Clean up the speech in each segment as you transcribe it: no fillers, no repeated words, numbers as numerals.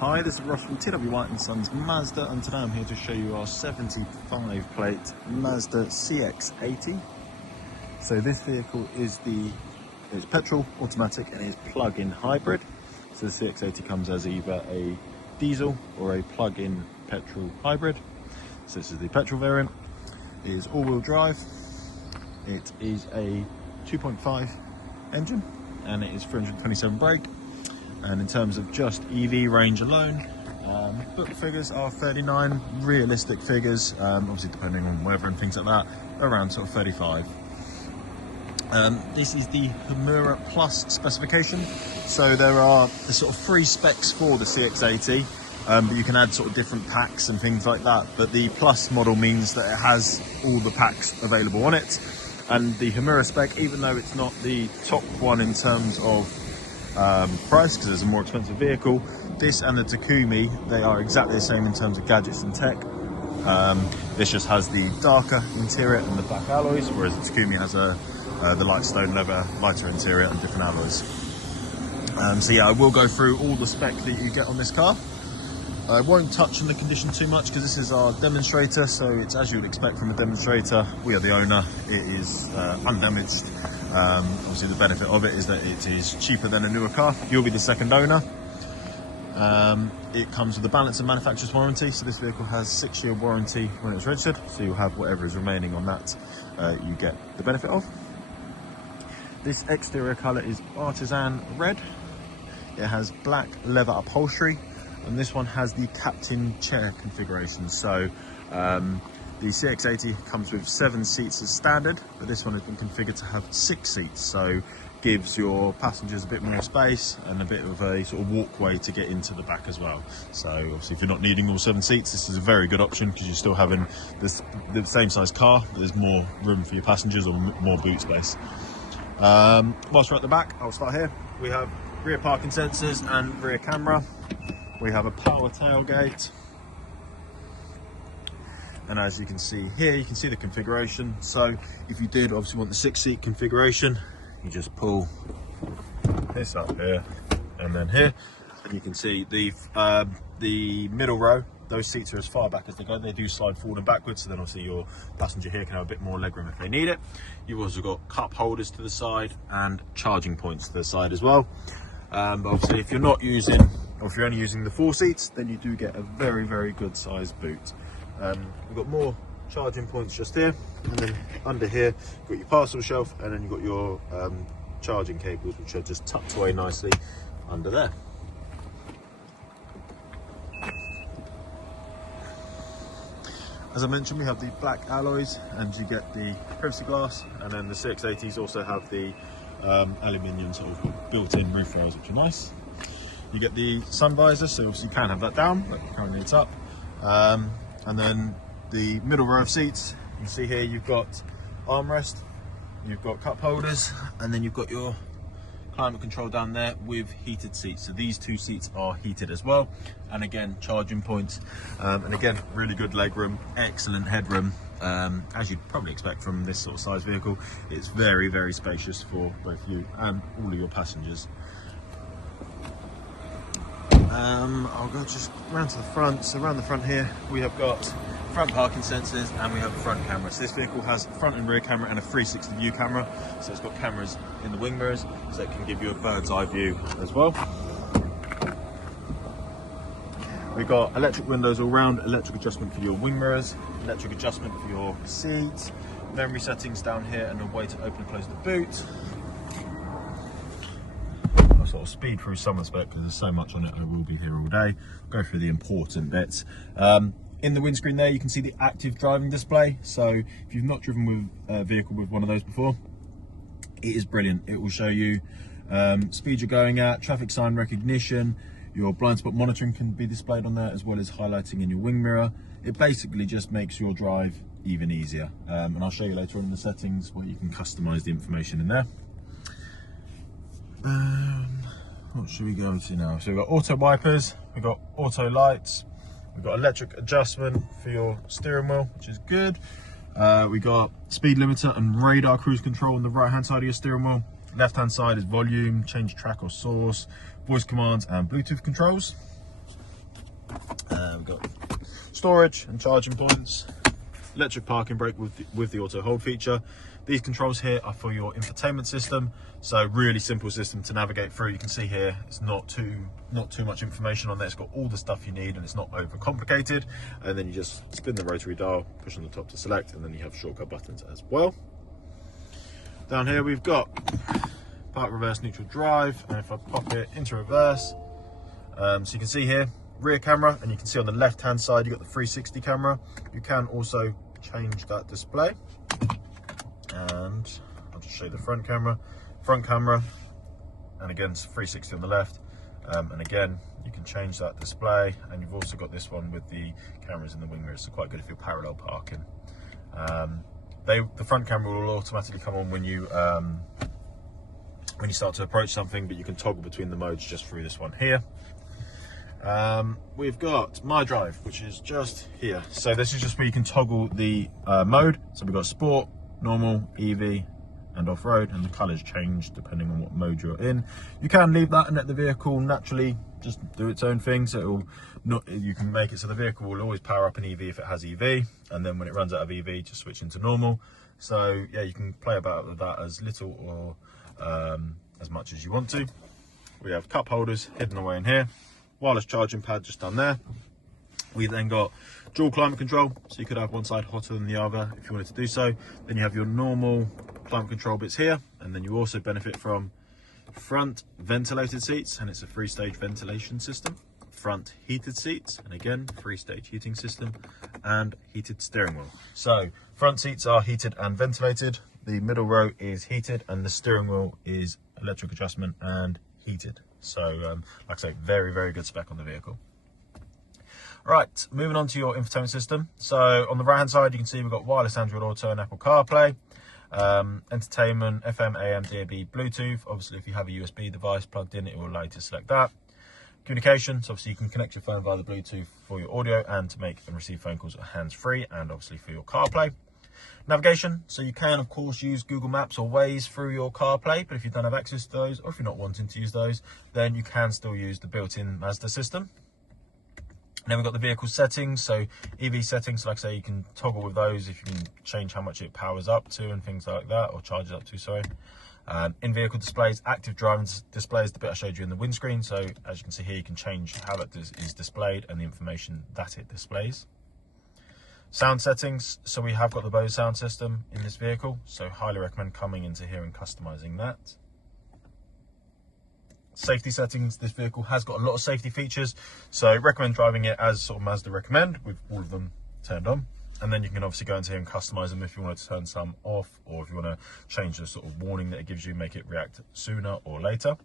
Hi, this is Ross from TW White & Sons Mazda, and today I'm here to show you our 75 plate Mazda CX-80. So this vehicle is petrol, automatic, and is plug-in hybrid. So the CX-80 comes as either a diesel or a plug-in petrol hybrid. So this is the petrol variant. It is all-wheel drive. It is a 2.5 engine, and it is 327 brake. And in terms of just EV range alone, book figures are 39, realistic figures, obviously depending on weather and things like that, around sort of 35. This is the Homura Plus specification. So there are the sort of 3 specs for the CX-80, but you can add sort of different packs and things like that. But the Plus model means that it has all the packs available on it. And the Homura spec, even though it's not the top one in terms of price, because it's a more expensive vehicle, this and the Takumi, they are exactly the same in terms of gadgets and tech. This just has the darker interior and the black alloys, whereas the Takumi has the light stone leather, lighter interior and different alloys. So yeah, I will go through all the spec that you get on this car. I won't touch on the condition too much because this is our Demonstrator, so it's as you would expect from a Demonstrator. We are the owner. It is undamaged. Obviously the benefit of it is that it is cheaper than a newer car. You'll be the second owner. It comes with a balance and manufacturer's warranty, so this vehicle has 6-year warranty when it's registered, so you'll have whatever is remaining on that you get the benefit of. This exterior colour is Artisan red. It has black leather upholstery, and this one has the captain chair configuration. So the CX-80 comes with 7 seats as standard, but this one has been configured to have 6 seats, so gives your passengers a bit more space and a bit of a sort of walkway to get into the back as well. So obviously if you're not needing all 7 seats, this is a very good option because you're still having the same size car, but there's more room for your passengers or more boot space. Whilst we're at the back, I'll start here. We have rear parking sensors and rear camera. We have a power tailgate. And as you can see here, you can see the configuration. So if you did obviously want the 6-seat configuration, you just pull this up here and then here, and you can see the middle row, those seats are as far back as they go. They do slide forward and backwards, so then obviously your passenger here can have a bit more legroom if they need it. You've also got cup holders to the side and charging points to the side as well. But obviously if you're not using, or if you're only using the 4 seats, then you do get a very, very good sized boot. We've got more charging points just here, and then under here you've got your parcel shelf, and then you've got your charging cables, which are just tucked away nicely under there. As I mentioned, we have the black alloys, and you get the privacy glass, and then the CX-80s also have the aluminium sort of built-in roof rails, which are nice. You get the sun visor, so obviously you can have that down, but currently it's up. And then the middle row of seats, you see here you've got armrest, you've got cup holders, and then you've got your climate control down there with heated seats. So these 2 seats are heated as well, and again charging points, and again really good legroom, excellent headroom. As you'd probably expect from this sort of size vehicle, it's very, very spacious for both you and all of your passengers. I'll go just round to the front. So around the front here we have got front parking sensors and we have a front camera. So this vehicle has front and rear camera and a 360 view camera, so it's got cameras in the wing mirrors, so it can give you a bird's eye view as well. We've got electric windows all round, electric adjustment for your wing mirrors, electric adjustment for your seats, memory settings down here, and a way to open and close the boot. I'll sort of speed through some of the spec because there's so much on it. I will be here all day. Go through the important bits. In the windscreen there, you can see the active driving display. So if you've not driven with a vehicle with one of those before, it is brilliant. It will show you speed you're going at, traffic sign recognition, your blind spot monitoring can be displayed on there, as well as highlighting in your wing mirror. It basically just makes your drive even easier. And I'll show you later on in the settings where you can customize the information in there. What should we go to now? So we've got auto wipers, we've got auto lights, we've got electric adjustment for your steering wheel, which is good. We got speed limiter and radar cruise control on the right hand side of your steering wheel. Left hand side is volume, change track or source, voice commands and Bluetooth controls. got storage and charging points, electric parking brake with the auto hold feature. These controls here are for your infotainment system, so really simple system to navigate through. You can see here it's not too much information on there. It's got all the stuff you need and it's not over complicated. And then you just spin the rotary dial, push on the top to select, and then you have shortcut buttons as well. Down here we've got park, reverse, neutral, drive, and if I pop it into reverse, so you can see here rear camera, and you can see on the left hand side you've got the 360 camera. You can also change that display, and I'll just show you the front camera, and again it's 360 on the left, and again you can change that display. And you've also got this one with the cameras in the wing mirrors, so quite good if you're parallel parking. The front camera will automatically come on when you start to approach something, but you can toggle between the modes just through this one here. We've got My Drive, which is just here. So this is just where you can toggle the mode. So we've got Sport, Normal, EV, and Off-Road, and the colours change depending on what mode you're in. You can leave that and let the vehicle naturally just do its own thing. So it'll not, you can make it so the vehicle will always power up an EV if it has EV, and then when it runs out of EV, just switch into normal. So yeah, you can play about with that as little or as much as you want to. We have cup holders hidden away in here, wireless charging pad just down there. We then got dual climate control, so you could have one side hotter than the other if you wanted to do so. Then you have your normal climate control bits here, and then you also benefit from front ventilated seats, and it's a 3-stage ventilation system, front heated seats, and again 3-stage heating system, and heated steering wheel. So front seats are heated and ventilated, the middle row is heated, and the steering wheel is electric adjustment and heated. So like I say, very, very good spec on the vehicle. Right, moving on to your infotainment system. So on the right hand side you can see we've got wireless Android Auto and Apple CarPlay, entertainment, FM, AM, DAB, Bluetooth. Obviously if you have a USB device plugged in, it will allow you to select that. Communications, obviously you can connect your phone via the Bluetooth for your audio and to make and receive phone calls hands-free, and obviously for your CarPlay. Navigation, so you can of course use Google Maps or Waze through your CarPlay, but if you don't have access to those, or if you're not wanting to use those, then you can still use the built-in Mazda system. And then we've got the vehicle settings, so EV settings, like I say, you can toggle with those if you can change how much it powers up to and things like that, or charges up to, sorry. In-vehicle displays, active driving displays, the bit I showed you in the windscreen. So as you can see here, you can change how that is displayed and the information that it displays. Sound settings, so we have got the BOSE sound system in this vehicle, so highly recommend coming into here and customizing that. Safety settings, this vehicle has got a lot of safety features, so recommend driving it as sort of Mazda recommend, with all of them turned on. And then you can obviously go into here and customize them if you want to turn some off, or if you want to change the sort of warning that it gives you, make it react sooner or later.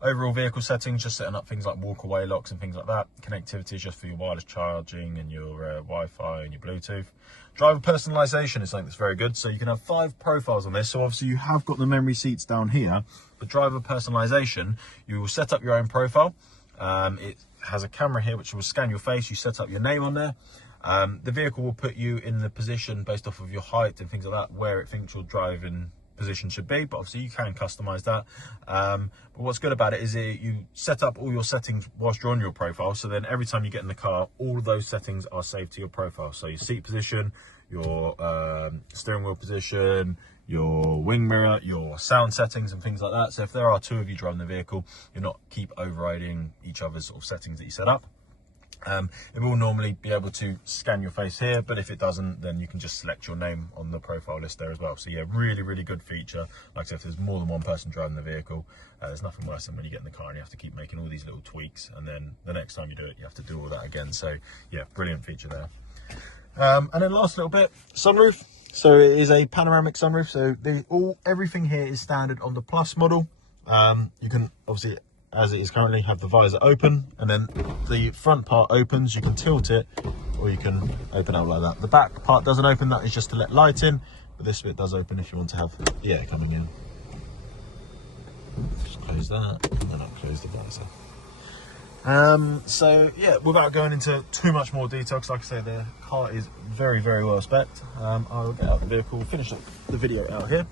Overall vehicle settings, just setting up things like walk-away locks and things like that. Connectivity is just for your wireless charging and your Wi-Fi and your Bluetooth. Driver personalization is something that's very good. So you can have 5 profiles on this. So obviously you have got the memory seats down here. But driver personalization, you will set up your own profile. It has a camera here which will scan your face. You set up your name on there. The vehicle will put you in the position based off of your height and things like that, where it thinks your driving position should be, but obviously you can customize that. But what's good about it is you set up all your settings whilst you're on your profile, so then every time you get in the car, all of those settings are saved to your profile. So your seat position, your steering wheel position, your wing mirror, your sound settings and things like that. So if there are 2 of you driving the vehicle, you're not keep overriding each other's sort of settings that you set up. It will normally be able to scan your face here, but if it doesn't, then you can just select your name on the profile list there as well. So yeah, really, really good feature. Like I said, if there's more than one person driving the vehicle, there's nothing worse than when you get in the car and you have to keep making all these little tweaks, and then the next time you do it, you have to do all that again. So yeah, brilliant feature there. And then last little bit, sunroof. So it is a panoramic sunroof. So everything here is standard on the Plus model. You can obviously, as it is currently, have the visor open, and then the front part opens. You can tilt it, or you can open out like that. The back part doesn't open, that is just to let light in, but this bit does open if you want to have the air coming in. Just close that, and then I'll close the visor. So yeah, without going into too much more detail, because like I say, the car is very, very well spec'd, I'll get out the vehicle, finish up the video out here.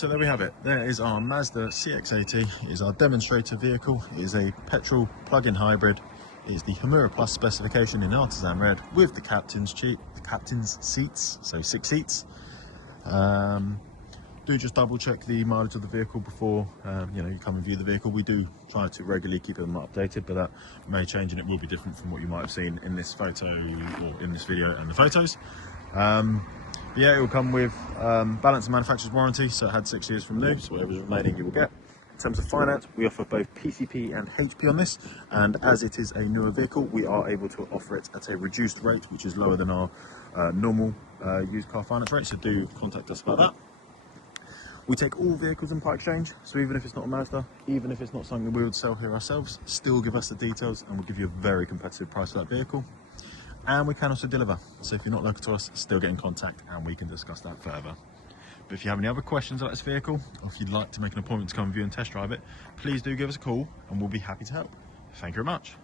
so there we have it. There is our Mazda CX-80. It is our demonstrator vehicle. It is a petrol plug-in hybrid. It is the Homura Plus specification in Artisan red with the captain's seats, so 6 seats. Do just double check the mileage of the vehicle before you come and view the vehicle. We do try to regularly keep them updated, but that may change and it will be different from what you might have seen in this photo or in this video and the photos. Yeah, it will come with balance and manufacturer's warranty, so it had 6 years from new, so whatever's remaining you will get. In terms of finance, we offer both PCP and HP on this, and as it is a newer vehicle, we are able to offer it at a reduced rate, which is lower than our normal used car finance rate, so do contact us about that. We take all vehicles in part exchange, so even if it's not a Mazda, even if it's not something we would sell here ourselves, still give us the details and we'll give you a very competitive price for that vehicle. And we can also deliver, so if you're not local to us, still get in contact and we can discuss that further. But if you have any other questions about this vehicle, or if you'd like to make an appointment to come and view and test drive it, please do give us a call and we'll be happy to help. Thank you very much.